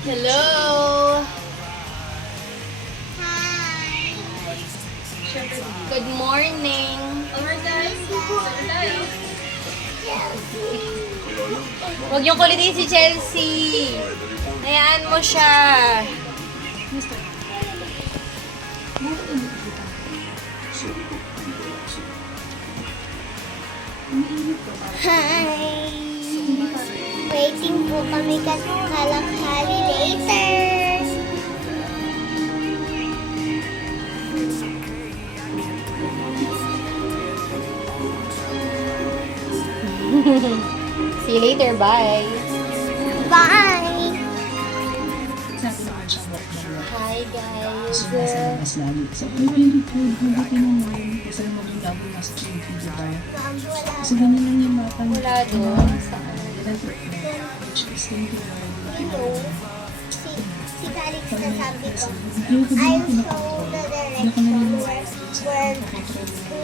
Hello! Hi! Good morning! Alright guys, saan tayo? Huwag niyong kulitin si Chelsea! Hayaan mo siya! Hi! Waiting po kami kalakhali later. See you later, bye! Bye! Hi guys! Mas lagi. So, very good. Mabuti naman. Kasi maging lagi nasa TV, diba? Kasi ganun lang yung bata. Wala doon. Saan? Which is thank you, Lord. Hello. Si Calix na sabi ko, I'll show the direction where kung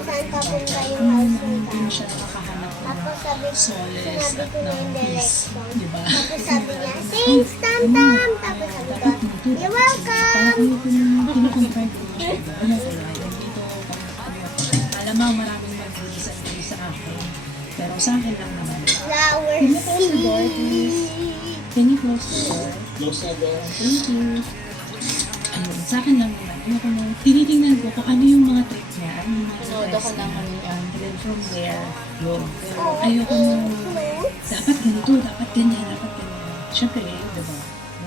saan papunta yung house ni Hindi Calix. siya nakakahanap ng Tapos sinabi ko na yung direction. diba? Tapos sabi niya, thanks, Tam-Tam! Tapos sabi ko, you're welcome! Parang kinukonfirm ko siya. Ano ko na, dito, alam mo, maraming mag-listen sa akin. Pero sa akin lang naman. Flower Can you close the door, seed! please? Can you close the door? Close na ba? Thank you. Ayun, sa akin lang naman. Ayoko nung tinitingnan ko kung ano yung mga trick niya. Ano yung mga Pinood ako ng ano yan. And then from there, yun. Pero Oh, ayoko nung close. dapat ganito, dapat ganyan, dapat ganyan. Siyempre, diba?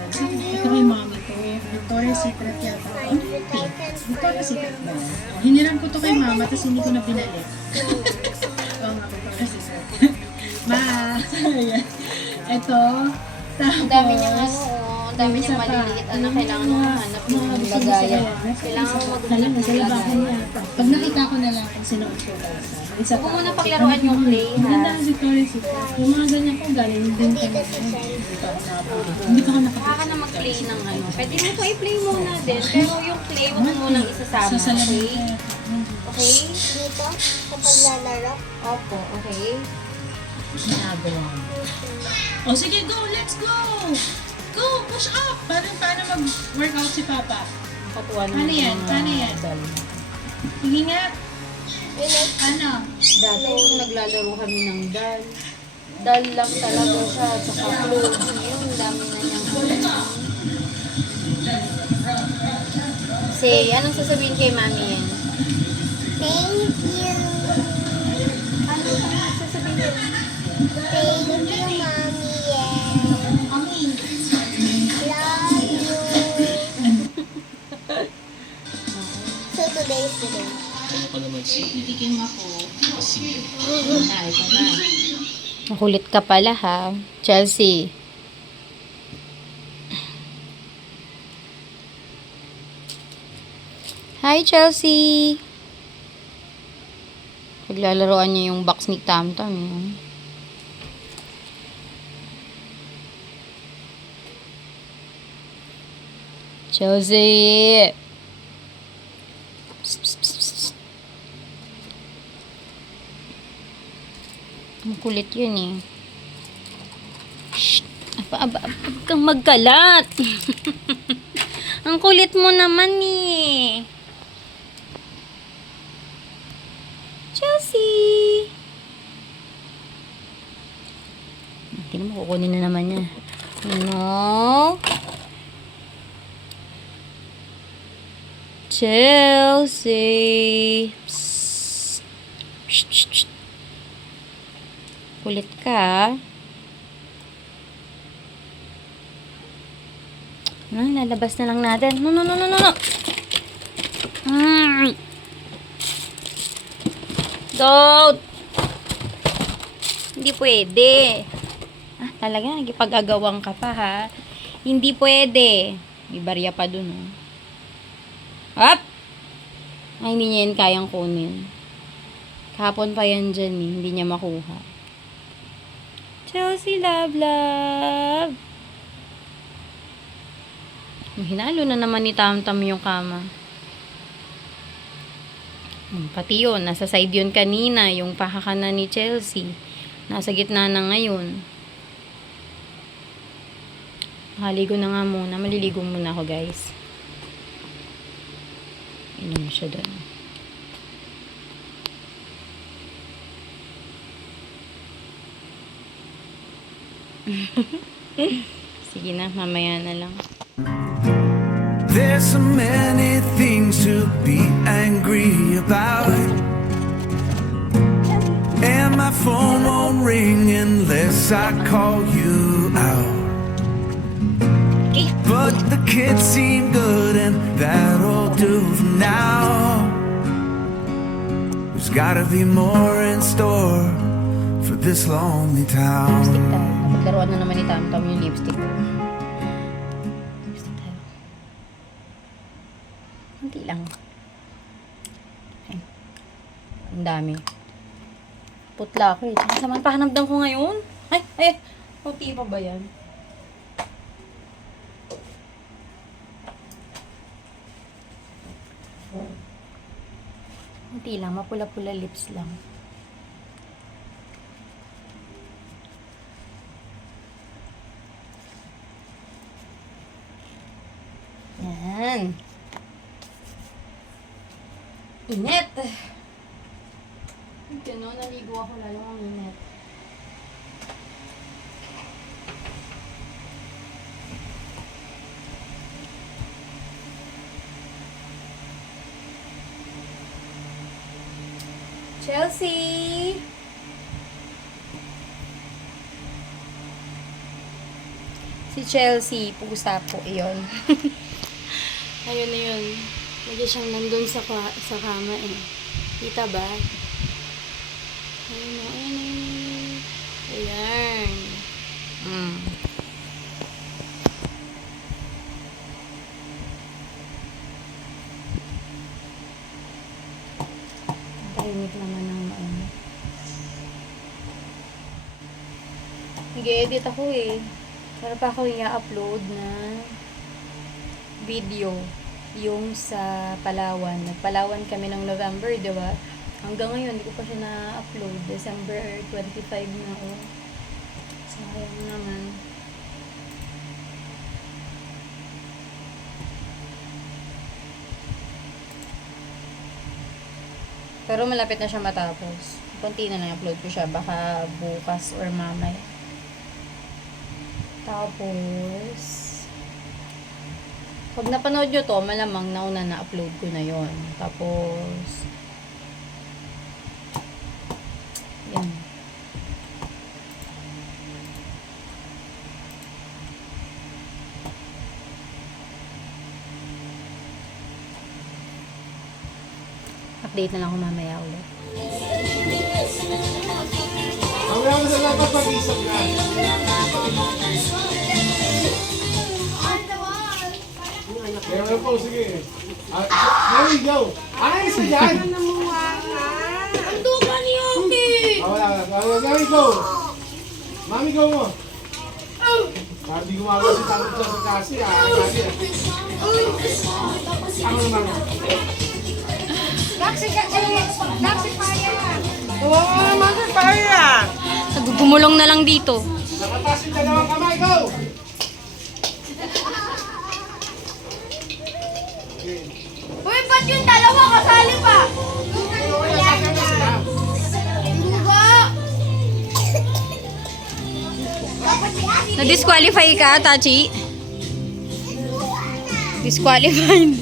Ito kay mami to. Victoria's Secret yata. Ano yung pink? Victoria's Secret ba? Oh, hiniram ko to kay mama, tapos hindi ko na pinalik. Oo nga, Victoria's Secret. Ma! Ayan. Ito. Ang dami niyang ano, Tapos, oh, ang dami yung niyang isa pa, maliliit. Ano, kailangan mo hanap mga ng gusto mo lagayan. sabayan. Kailangan mo maghanap Alam mo, ng sa labahan lagayan. niya. Pag nakita ko na lang kung sinuot ko lang isa. Isa Huwag mo muna paglaruan yung play, ha? Maganda ang Victoria's Secret. Yung mga ganyan ko galing din Nandito si Chelsea. Hindi pa ako Baka ka na mag-play ng ano. Pwede mo pa i-play muna din. Pero yung play, huwag mo munang isasama. Sa salamin. Okay? Okay? Dito, sa paglalaro. Opo, okay? Ginagawa mo. O sige, go! Let's go! Go! Push up! Paano mag-workout si Papa? Katuwa naman Paano yan? yung mga Paano yan? dal. Sige nga! Ano? Dati nung naglalaro kami ng dal. Dal lang talaga siya. Tsaka clothes. Ngayon, ang dami na niyang ano. Say, anong sasabihin kay mami yan? Thank you. Ano sasabihin yan? Thank you, Mommy. Yeah. Mami. Love you. So today is today. Ano pa naman Titikin ako. Sige. Na, ito na. Makulit ka pala ha, Chelsea. Hi, Chelsea. Paglalaroan niya yung box ni Tamtam. Yun. Chelsea. Psst, psst, psst, psst. Makulit yun eh. Shh. Huwag kang magkalat. Ang kulit mo naman eh. Chelsea. Tingnan mo, kukunin na naman niya. No. Chelsea. Psst. Shh, shh, shh. Kulit ka. Lalabas na lang natin. No, no, no, no, no, no. Don't. Hindi pwede. Ah, talaga, nagipag-agawang ka pa, ha? Hindi pwede. May barya pa dun, oh. Up! Ay, hindi niya yan kayang kunin. Kahapon pa yan dyan, eh. Hindi niya makuha. Chelsea, love, love. Hinalo na naman ni Tamtam yung kama. Pati yun, nasa side yun kanina, yung pakakanan ni Chelsea. Nasa gitna na ngayon. Nakaligo na nga muna. Maliligo muna ako, guys. Inom siya doon. Sige na, mamaya na lang. There's so many things to be angry about, and my phone won't ring unless I call you out. But the kids seem good and that'll do for now. There's gotta be more in store for this lonely Lipstick town. tayo. Napaglaruan na naman ni Tam-Tam yung lipstick ko. Lipstick tayo. Kunti lang. Ay. Ang dami. Putla ako eh. Tsaka saman pahanamdam ko ngayon. Ay. Kunti pa ba yan? Kunti lang. Mapula-pula lips lang. Yan. Init. Ito no, naligo ako lalo ang init. Chelsea! Si Chelsea, pusa po, iyon. Ayun na yun. Lagi siyang nandun sa kama eh. Kita ba? Ayun na, ayun. Ayan. Tahimik naman ng ano. Nag-edit ako eh. Para pa ako i-upload na video yung sa Palawan. Nagpalawan kami ng November, di ba? Hanggang ngayon, hindi ko pa siya na-upload. December 25 na ako. Sayang naman. Pero malapit na siya matapos. Konti na lang upload ko siya. Baka bukas or mamaya. Tapos, pag napanood nyo to, malamang nauna na-upload ko na yon. Tapos, yan. Update na lang ako mamaya ulit. Mamaya mo sa dapat pag-isip ka. Meron po, sige. There we go. Ano yung isa dyan? Ando ka ni Oki! Wala. There we go. Mami, go mo. Hindi gumagawa si Tanto dyan sa kasi. Ano naman? Daxi Paya! Nagugumulong na lang dito. Nakatas yung dalawang kamay, go! Uy, ba't yung dalawa kasali pa? Na-disqualify ka, Tachi? Disqualified.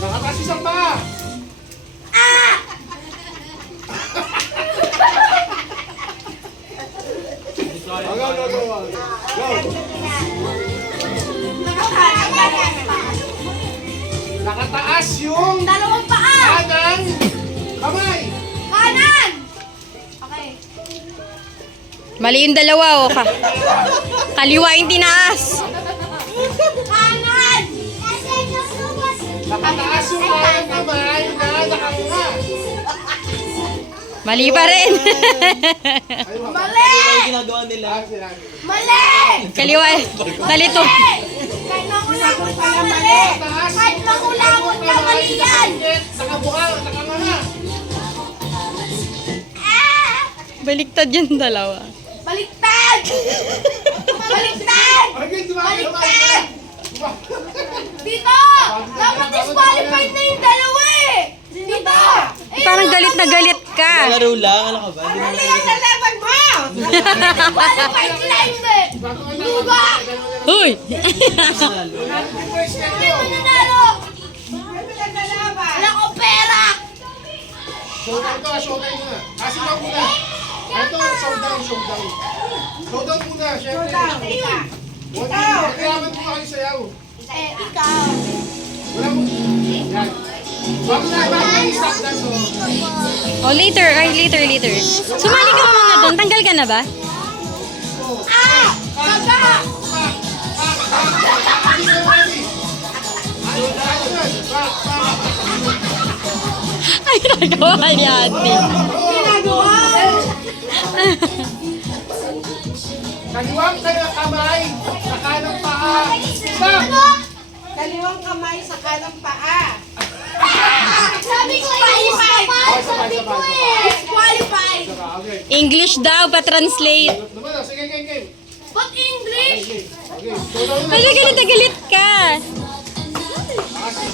Nakatas isang pa! Go! Nakataas yung Dalawang paa! kanang kamay! Kanan! Okay. Mali yung dalawa, oh. Kaliwa yung tinaas. Kanan! Nakataas yung kanang kamay na nakanga. Mali pa rin. Mali! ginagawa nila. Mali! Kaliwa. Nalito. Kahit makulangot ka mali! Kahit makulangot ka mali yan! Nakabuka, nakanganga. Baliktad yung dalawa. Baliktad! Baliktad! Ay, Parang galit na galit ka. Laro lang, alam ka ba? Hindi naman Uy! Showdown to, showdown muna. Kasi ka muna. Ito, showdown. Showdown muna, syempre. Kailangan mo kayo sayaw. Wala mo. Yan. Bago i-stop na, so. Oh, later. Sumali ka muna doon. Tanggal ka na ba? Ay, nagawa ni ate. Kaliwang kamay, sa kanang paa. Stop! Kaliwang kamay sa kanang paa. Sabi ko, qualified. Sabi ko eh. Qualified. Okay. English daw, pa-translate. Naman na, sige, game. But English? Okay, showdown na. Ay, galit na galit ka.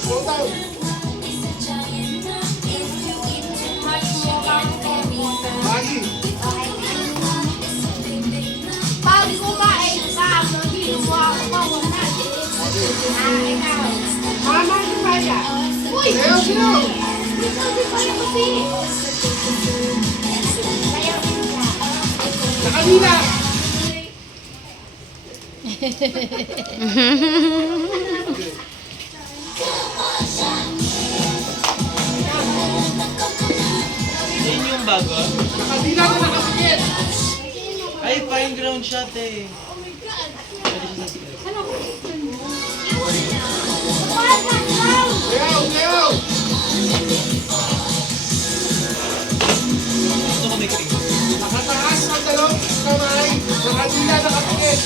Showdown. Magi. Pag kumain ka, maghiwa ako pa wala. Ikaw. Mama, di ba yan? Uy! Sayaw. Ikaw di pala kasi. Sa kanila. Yun yung bago. Nakabila na nakapikit. Ay, fine ground shot eh. Sayaw. Gusto ko may cream. Nakataas ang dalawang kamay. Nakabila nakapikit.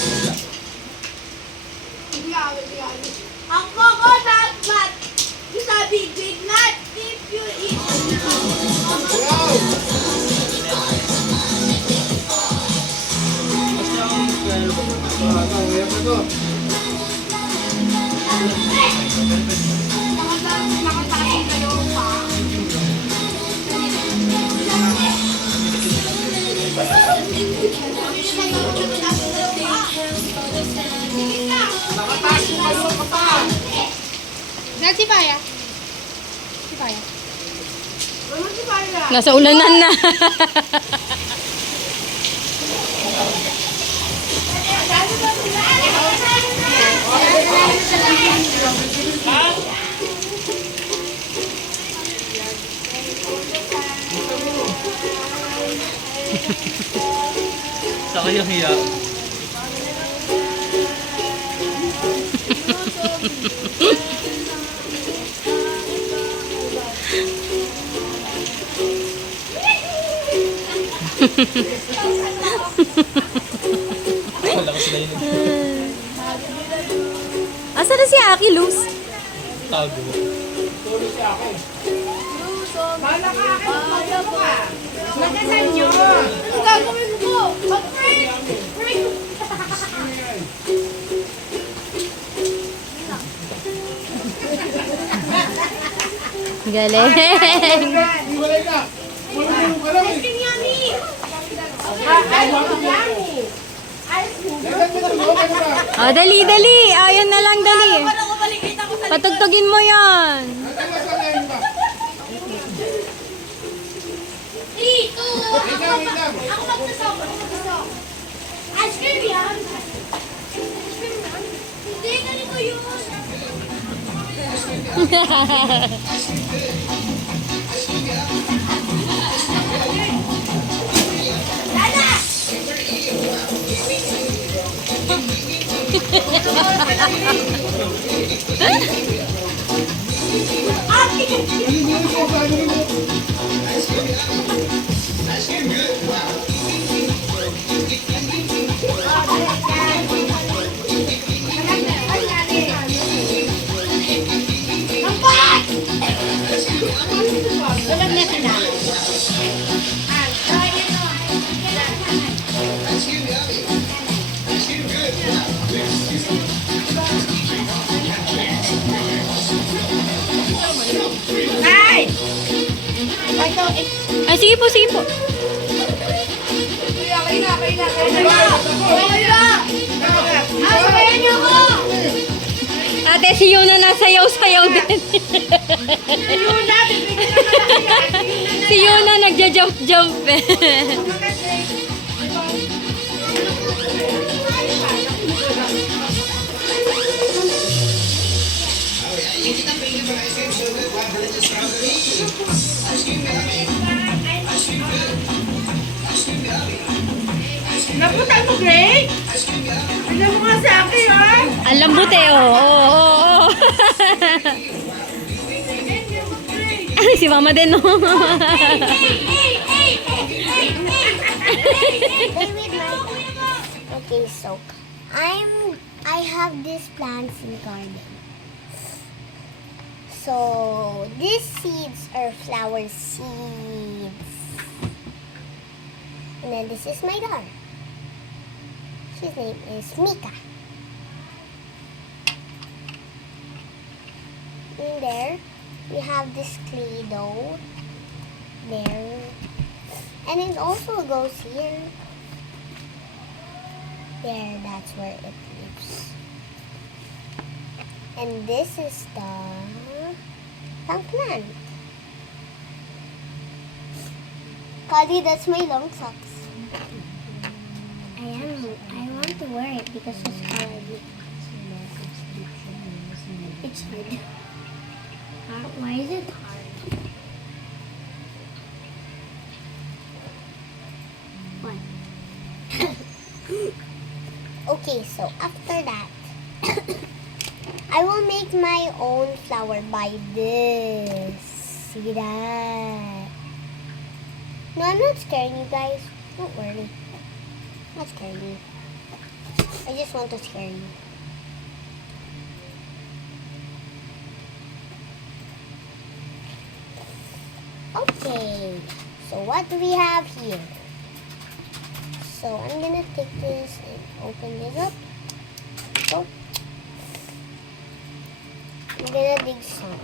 Ang coconut nut. Sabi, did not if you eat. Sayaw. Basta akong Kaya pa to. Nakatasin kayo pa. Nakataas yung dalawang kapa. Si Paya. Si Paya. Ano si Paya? Nasa ulanan na. sa kayang hiya. Wala kasi na yun. Asa na si Aki, Luz? Tago. Nagasan nyo. Ang gagawin ko. Mag-break. Break. Galing. Iwalay ka. Marunong ka lang eh. Yummy. Dagan mo na loob, ano ba? Oh, dali. Ayan na lang, dali. Patugtugin mo yan. Ano sa ngayon ba? 3, 2, Wait lang. Ako magsasaw. Ice cream yan. Hindi, ganito yun. Dada! Ay! Ay, sige po, sige po. Ate, si Yuna nasayaw-sayaw din. Si Yuna nagja-jump-jump eh. Naputan mo, Gray? Tignan mo nga sa akin, ha? Ang lambot eh, oo. Ay, si Mama din, no? They with my okay, so I have these plants in garden. So these seeds are flower seeds. And then this is my daughter. His name is Mika. In there, we have this clay dough. There. And it also goes here. There, that's where it lives. And this is the plant. Kali, that's my long socks. I want to wear it because it's hard. It's hard. Why is it hard? What? Okay, so after that, I will make my own flower by this. See that? No, I'm not scaring you guys. Don't worry. I'm not scaring you. I just want to scare you. Okay, so what do we have here? So I'm gonna take this and open this up. So I'm gonna dig some.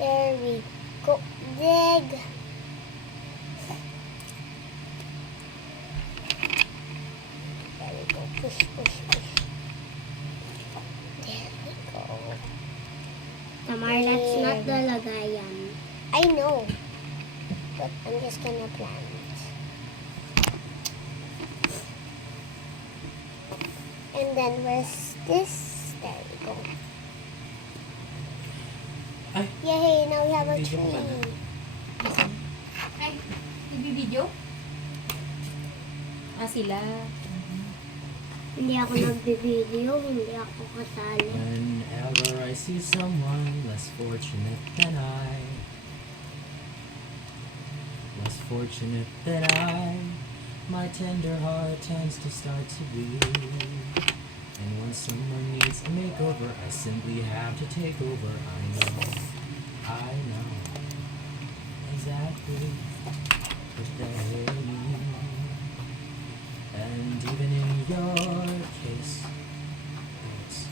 There we go. Dig. There we go. Push, push, push. There we go. Tamar, that's not the lagayan. I know, but I'm just gonna plant. And then where's this? There we go. Ay. Yay! Now we have a Video mo tree. ba Ay, nag-video? Sila. Hindi ako nagbe-video, hindi ako kasali. Whenever I see someone less fortunate than I, my tender heart tends to start to bleed. And when someone needs a makeover, I simply have to take over. I know exactly what they need. And even in your case, it's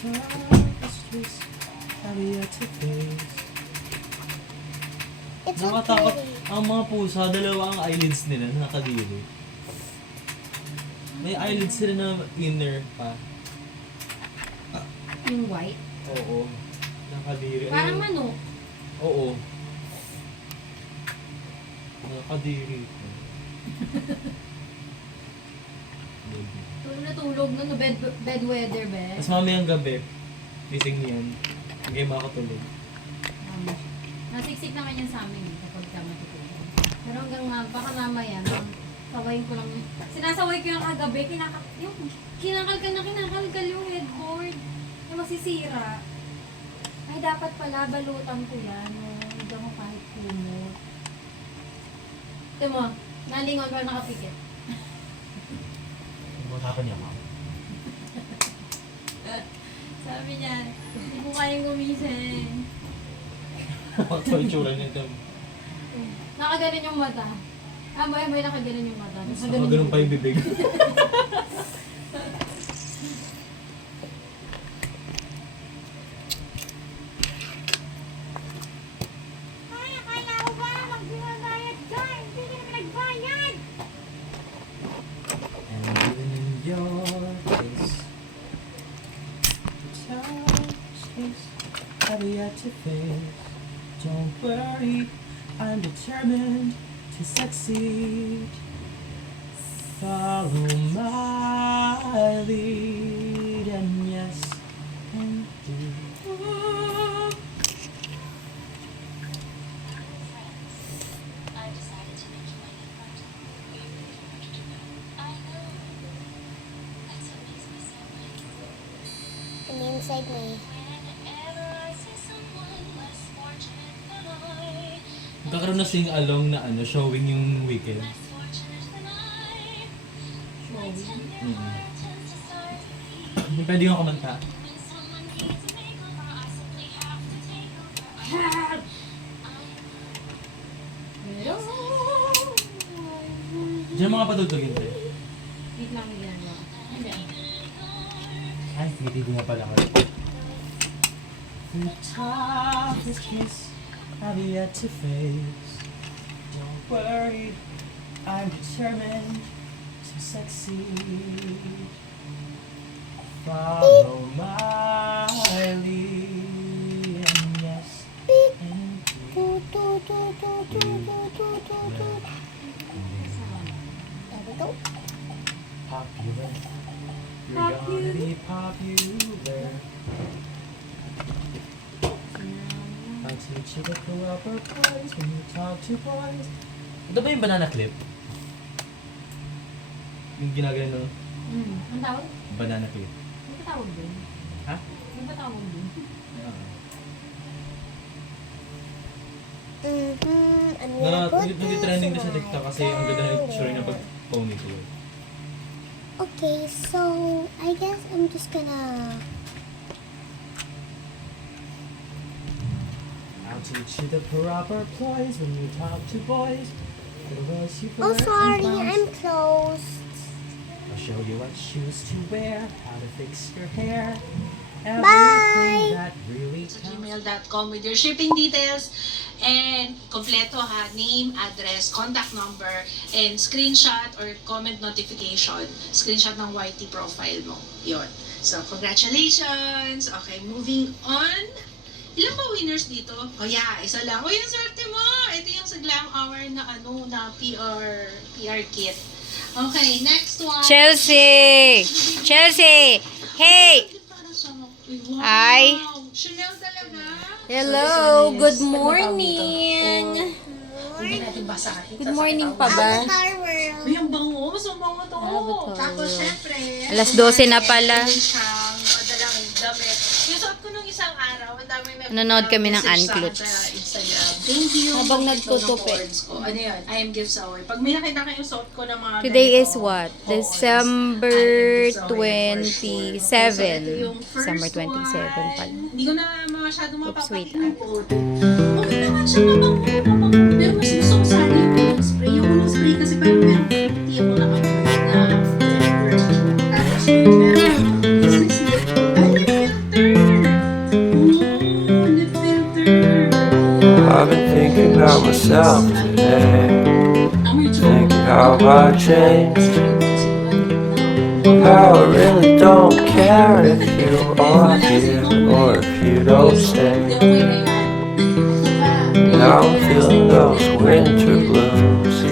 the toughest twist I've yet to face. It's Nakatakot okay. ang mga pusa, dalawa ang eyelids nila nakadiri. May eyelids sila na inner pa. Yung white. Oo. Nakadiri. Parang Ayun. manok. Oo. Nakadiri ko. Tulog na tulog na, no, bed weather, be. Tapos mamayang gabi, gising niyan. Hindi makatulog. Nasiksik naman yan sa amin eh, kapag ka matutulog. Pero hanggang baka mamaya, sawayin ko lang. Sinasaway ko yung kagabi, kinakalkal yung headboard. Yung masisira. Ay, dapat pala, balutan ko yan. Hindi ako kahit kumot. Ito mo, nalingon pero nakapikit. Usapan niya, ma'am. Sabi niya, hindi ko kayang gumising. Ito yung tsura niya. Nakaganon yung mata. May nakaganon yung mata. Nakaganon pa yung bibig. have yet to face. Don't worry, I'm determined to succeed. Follow my lead, and yes, indeed. And inside me. Magkakaroon na sing along na ano, showing yung weekend. Yung pwede nga kumanta. Diyan mga patutugin tayo. Wait lang yan. Ay, hindi ko nga pala ko. The toughest kiss I've yet to face. Don't worry, I'm determined to succeed. Follow my lead, and yes, indeed. There we go. Popular, you're gonna be popular. I teach you the proper poise when you talk to boys. Ito ba yung banana clip? Yung ginagano Ang tawag? banana clip. Ano ba tawag dun? Ha? Ano ba tawag dun? I'm gonna put Nag-trending na this sa TikTok kasi ang ganda ng picture niya pag ponytail. Okay, so I guess I'm just gonna. I'll teach you the proper poise when you talk to boys. Otherwise you Oh, flirt and sorry, bounce. I'm close. I'll show you what shoes to wear, how to fix your hair. Bye. Everything that really counts. gmail.com with your shipping details and kompleto ha, name, address, contact number, and screenshot or comment notification. Screenshot ng YT profile mo. Yun. So, congratulations! Okay, moving on. Ilan ba winners dito? Oh yeah, isa lang. Oh, yung swerte mo! Ito yung sa Glam Hour na na PR kit. Okay, next one. Chelsea! Chelsea! Hey! Wow! Hi. Chanel talaga? Hello! Good morning! Good morning pa ba? Avatar World. Ay, ang bango. Mas ang bango to. Avatar Tapos, World. syempre, Alas 12 na pala. meron siyang madalang damit. Yung suot ko nung isang araw, ang dami Nanonood kami ng message sa Unclips. akin sa Instagram. Thank you. Habang Ito nagtutupi. ng cords ko. Ano yun? I am gifts away. Pag may nakita kayong suot ko ng mga Today ganito, is what? cords, December I am gifts away for sure. 27. So, ito yung first December 27 one. pala. Hindi ko na masyado wait mapapakita. Okay naman siya, mabango. Pero mas gusto ko sana yung unang spray. Yung unang spray kasi parang meron fruity ako na tapos yung meron. Ay, lip filter! Oh, lip filter! I've been thinking about myself today, Amoy thinking how I changed. How I really don't care if you are here or if you don't stay. Okay na yan. Now I'm feeling those winter blues.